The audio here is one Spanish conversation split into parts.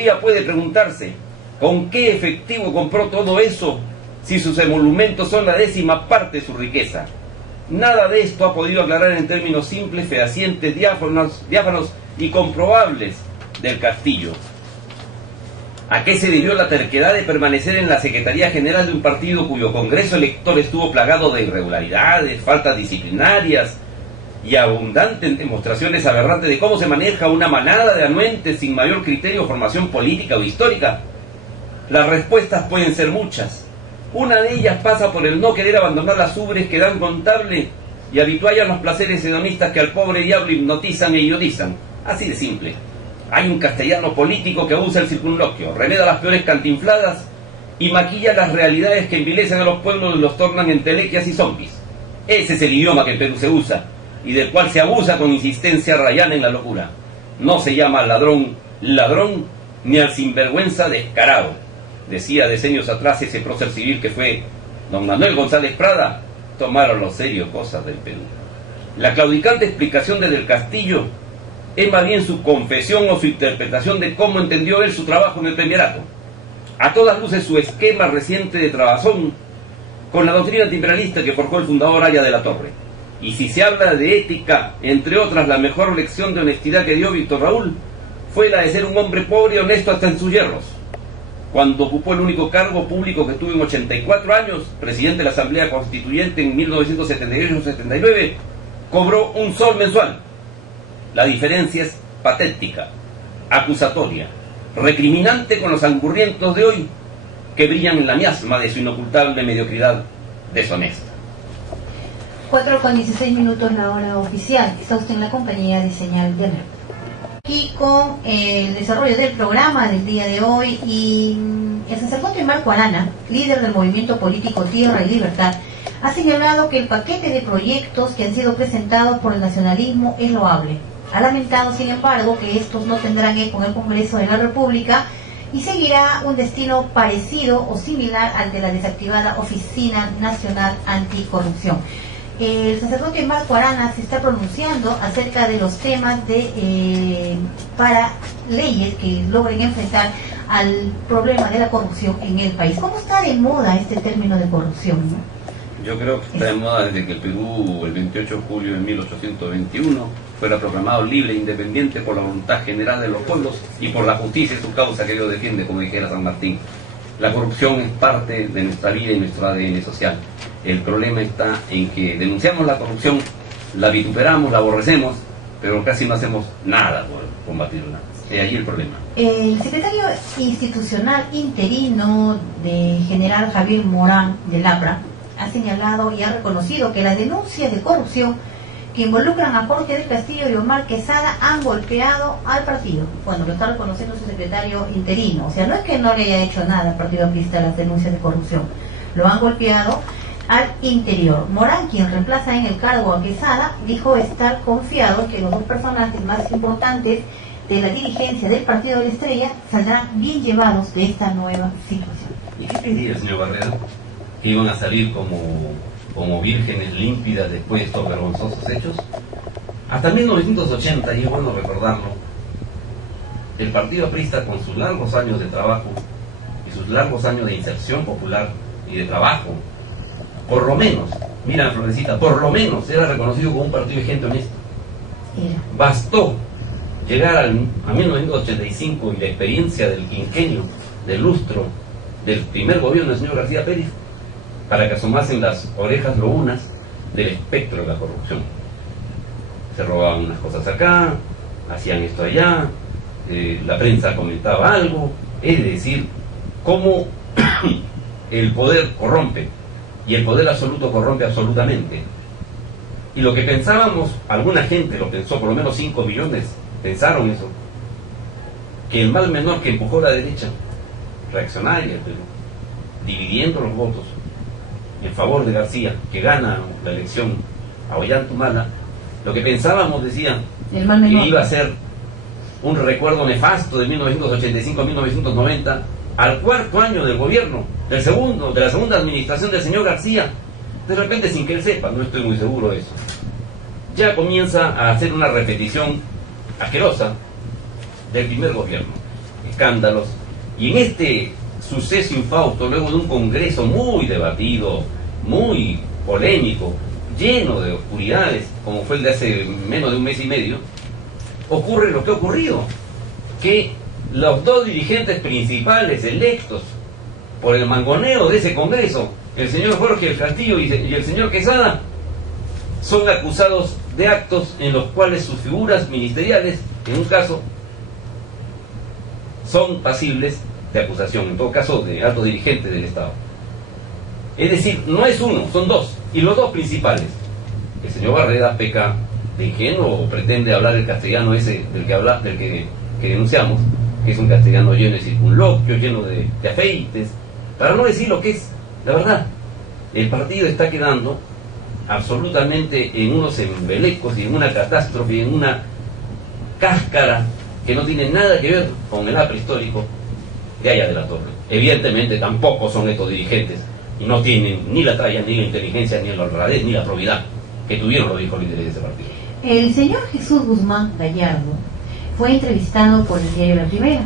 Ella puede preguntarse, ¿con qué efectivo compró todo eso si sus emolumentos son la 10ª parte de su riqueza? Nada de esto ha podido aclarar en términos simples, fehacientes, diáfanos y comprobables del Castillo. ¿A qué se debió la terquedad de permanecer en la Secretaría General de un partido cuyo Congreso elector estuvo plagado de irregularidades, faltas disciplinarias y abundantes demostraciones aberrantes de cómo se maneja una manada de anuentes sin mayor criterio o formación política o histórica? Las respuestas pueden ser muchas. Una de ellas pasa por el no querer abandonar las ubres que dan contable y habituallan los placeres hedonistas que al pobre diablo hipnotizan e iodizan. Así de simple. Hay un castellano político que usa el circunloquio, remeda las peores cantinfladas y maquilla las realidades que envilecen a los pueblos y los tornan entelequias y zombis. Ese es el idioma que en Perú se usa y del cual se abusa con insistencia rayana en la locura. No se llama ladrón, ni al sinvergüenza descarado, decía decenios atrás ese prócer civil que fue don Manuel González Prada. Tomaron lo serio cosas del Perú. La claudicante explicación de Del Castillo es más bien su confesión o su interpretación de cómo entendió él su trabajo en el Premierato. A todas luces su esquema reciente de trabazón con la doctrina antiimperialista que forjó el fundador Aya de la Torre. Y si se habla de ética, entre otras, la mejor lección de honestidad que dio Víctor Raúl fue la de ser un hombre pobre y honesto hasta en sus yerros. Cuando ocupó el único cargo público que tuvo en 84 años, presidente de la Asamblea Constituyente en 1978-79, cobró un sol mensual. La diferencia es patética, acusatoria, recriminante con los angurrientos de hoy que brillan en la miasma de su inocultable mediocridad deshonesta. 4:16 la hora oficial. Está usted en la compañía de Señal de Red. Aquí con el desarrollo del programa del día de hoy, y el sacerdote Marco Arana, líder del movimiento político Tierra y Libertad, ha señalado que el paquete de proyectos que han sido presentados por el nacionalismo es loable. Ha lamentado, sin embargo, que estos no tendrán eco en el Congreso de la República y seguirá un destino parecido o similar al de la desactivada Oficina Nacional Anticorrupción. El sacerdote Marco Arana se está pronunciando acerca de los temas para leyes que logren enfrentar al problema de la corrupción en el país. ¿Cómo está de moda este término de corrupción, no? Yo creo que está de moda desde que el Perú, el 28 de julio de 1821, fuera proclamado libre e independiente por la voluntad general de los pueblos y por la justicia y su causa que Dios defiende, como dijera San Martín. La corrupción es parte de nuestra vida y nuestro ADN social. El problema está en que denunciamos la corrupción, la vituperamos, la aborrecemos, pero casi no hacemos nada por combatirla. Es ahí el problema. El secretario institucional interino de general Javier Morán de Labra ha señalado y ha reconocido que las denuncias de corrupción que involucran a Jorge del Castillo y Omar Quesada han golpeado al partido. Bueno, lo está reconociendo su secretario interino. O sea, no es que no le haya hecho nada al Partido Aprista las denuncias de corrupción. Lo han golpeado al interior. Morán, quien reemplaza en el cargo a Quesada, dijo estar confiado que los dos personajes más importantes de la dirigencia del Partido de la Estrella saldrán bien llevados de esta nueva situación. ¿Y qué pedía el señor Barrera? ¿Que iban a salir como vírgenes límpidas después de estos vergonzosos hechos? Hasta 1980, y es bueno recordarlo, el Partido Aprista, con sus largos años de trabajo y sus largos años de inserción popular y de trabajo, por lo menos, mira Florecita, por lo menos era reconocido como un partido de gente honesta. Bastó llegar a 1985 y la experiencia del quinquenio, del lustro, del primer gobierno del señor García Pérez, para que asomasen las orejas lobunas del espectro de la corrupción. Se robaban unas cosas acá, hacían esto allá, la prensa comentaba algo, es decir, cómo el poder corrompe, y el poder absoluto corrompe absolutamente. Y lo que pensábamos, alguna gente lo pensó, por lo menos 5 millones pensaron eso, que el mal menor que empujó la derecha reaccionaria, pero dividiendo los votos en favor de García, que gana la elección a Ollantumala, lo que pensábamos, decían, que iba a ser un recuerdo nefasto de 1985 a 1990, al cuarto año del gobierno, de la segunda administración del señor García, de repente, sin que él sepa, no estoy muy seguro de eso, ya comienza a hacer una repetición asquerosa del primer gobierno. escándalos, y en este suceso infausto, luego de un congreso muy debatido, muy polémico, lleno de oscuridades, como fue el de hace menos de un mes y medio, ocurre lo que ha ocurrido, que los dos dirigentes principales electos por el mangoneo de ese congreso, el señor Jorge del Castillo y el señor Quesada, son acusados de actos en los cuales sus figuras ministeriales, en un caso, son pasibles de acusación, en todo caso de altos dirigentes del Estado. Es decir, no es uno, son dos, y los dos principales. El señor Barreda peca de ingenuo o pretende hablar el castellano ese del que denunciamos, que es un castellano lleno de circunloquios, lleno de afeites, para no decir lo que es la verdad. El partido está quedando absolutamente en unos embelecos y en una catástrofe y en una cáscara que no tiene nada que ver con el apre histórico de allá de la Torre. Evidentemente tampoco son estos dirigentes y no tienen ni la talla, ni la inteligencia, ni la honradez, ni la probidad que tuvieron los viejos líderes de ese partido. El señor Jesús Guzmán Gallardo fue entrevistado por el diario La Primera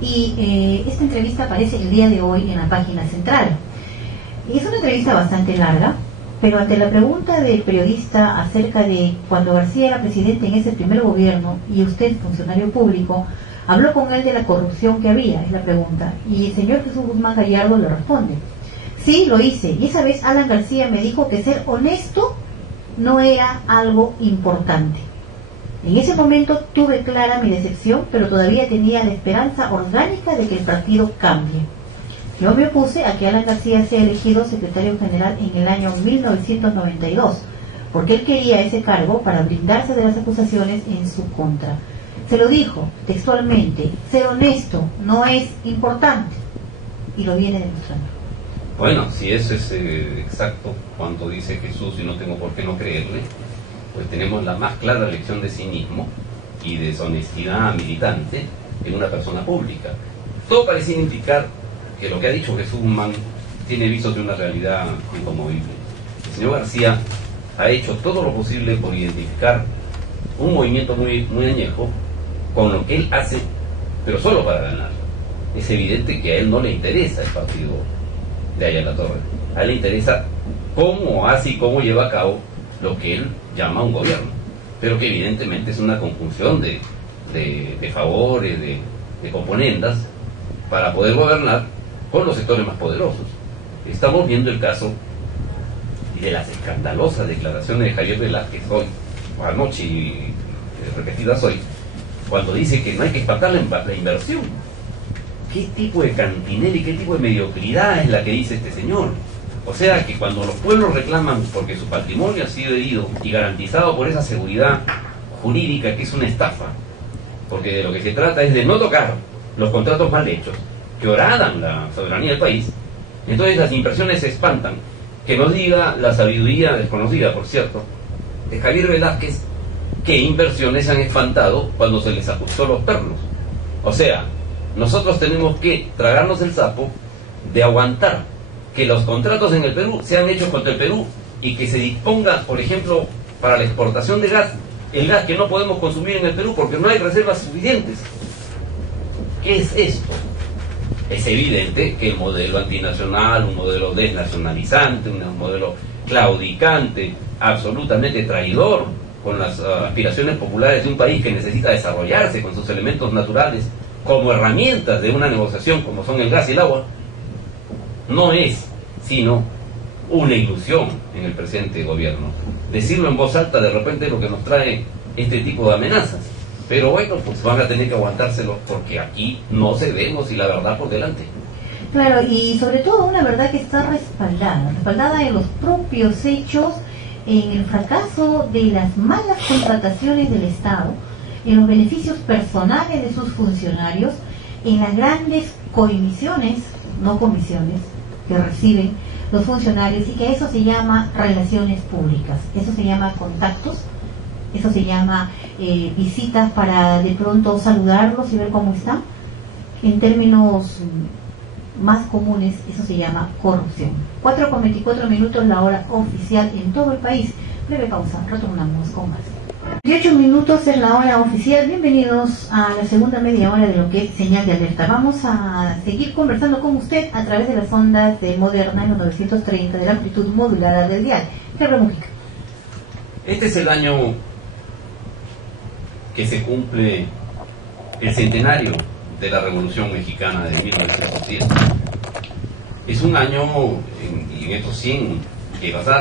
y esta entrevista aparece el día de hoy en la página central. Es una entrevista bastante larga, pero ante la pregunta del periodista acerca de cuando García era presidente en ese primer gobierno y usted, funcionario público, habló con él de la corrupción que había, es la pregunta, y el señor Jesús Guzmán Gallardo le responde: sí, lo hice, y esa vez Alan García me dijo que ser honesto no era algo importante. En ese momento tuve clara mi decepción, pero todavía tenía la esperanza orgánica de que el partido cambie. Yo me opuse a que Alan García sea elegido secretario general en el año 1992, porque él quería ese cargo para blindarse de las acusaciones en su contra. Se lo dijo textualmente: ser honesto no es importante, y lo viene demostrando. Bueno, si eso es exacto cuanto dice Jesús, y no tengo por qué no creerle, pues tenemos la más clara lección de cinismo y deshonestidad militante en una persona pública. Todo parece indicar que lo que ha dicho Jesús Guzmán tiene visos de una realidad inconmovible. El señor García ha hecho todo lo posible por identificar un movimiento muy añejo con lo que él hace, pero solo para ganar. Es evidente que a él no le interesa el partido de allá en la Torre. A él le interesa cómo hace y cómo lleva a cabo lo que él llama un gobierno, pero que evidentemente es una conjunción de favores, de componendas para poder gobernar con los sectores más poderosos. Estamos viendo el caso de las escandalosas declaraciones de Javier Velázquez hoy, o anoche y repetidas hoy, cuando dice que no hay que espantar la inversión. ¿Qué tipo de cantinela y qué tipo de mediocridad es la que dice este señor? O sea que cuando los pueblos reclaman porque su patrimonio ha sido herido y garantizado por esa seguridad jurídica que es una estafa, porque de lo que se trata es de no tocar los contratos mal hechos que horadan la soberanía del país, entonces las inversiones se espantan. Que nos diga la sabiduría desconocida, por cierto, de Javier Velázquez, qué inversiones se han espantado cuando se les ajustó los pernos. O sea, nosotros tenemos que tragarnos el sapo de aguantar que los contratos en el Perú sean hechos contra el Perú y que se disponga, por ejemplo, para la exportación de gas, el gas que no podemos consumir en el Perú porque no hay reservas suficientes. ¿Qué es esto? Es evidente que el modelo antinacional, un modelo desnacionalizante, un modelo claudicante, absolutamente traidor con las aspiraciones populares de un país que necesita desarrollarse con sus elementos naturales como herramientas de una negociación como son el gas y el agua, no es sino una ilusión en el presente gobierno. Decirlo en voz alta de repente es lo que nos trae este tipo de amenazas. Pero bueno, pues van a tener que aguantárselo porque aquí no cedemos y la verdad por delante. Claro, y sobre todo una verdad que está respaldada en los propios hechos, en el fracaso de las malas contrataciones del Estado, en los beneficios personales de sus funcionarios, en las grandes comisiones, no comisiones, que reciben los funcionarios, y que eso se llama relaciones públicas, eso se llama contactos, eso se llama visitas para de pronto saludarlos y ver cómo están. En términos más comunes, eso se llama corrupción. 4:24 minutos, la hora oficial en todo el país. Breve pausa, retornamos con más. 18 minutos es la hora oficial. Bienvenidos a la segunda media hora de lo que es Señal de Alerta. Vamos a seguir conversando con usted a través de las ondas de Moderna en los 930 de la amplitud modulada del dial. Gerardo Mujica. Este es el año que se cumple el centenario de la Revolución Mexicana de 1910. Es un año, y en estos 100 que va a dar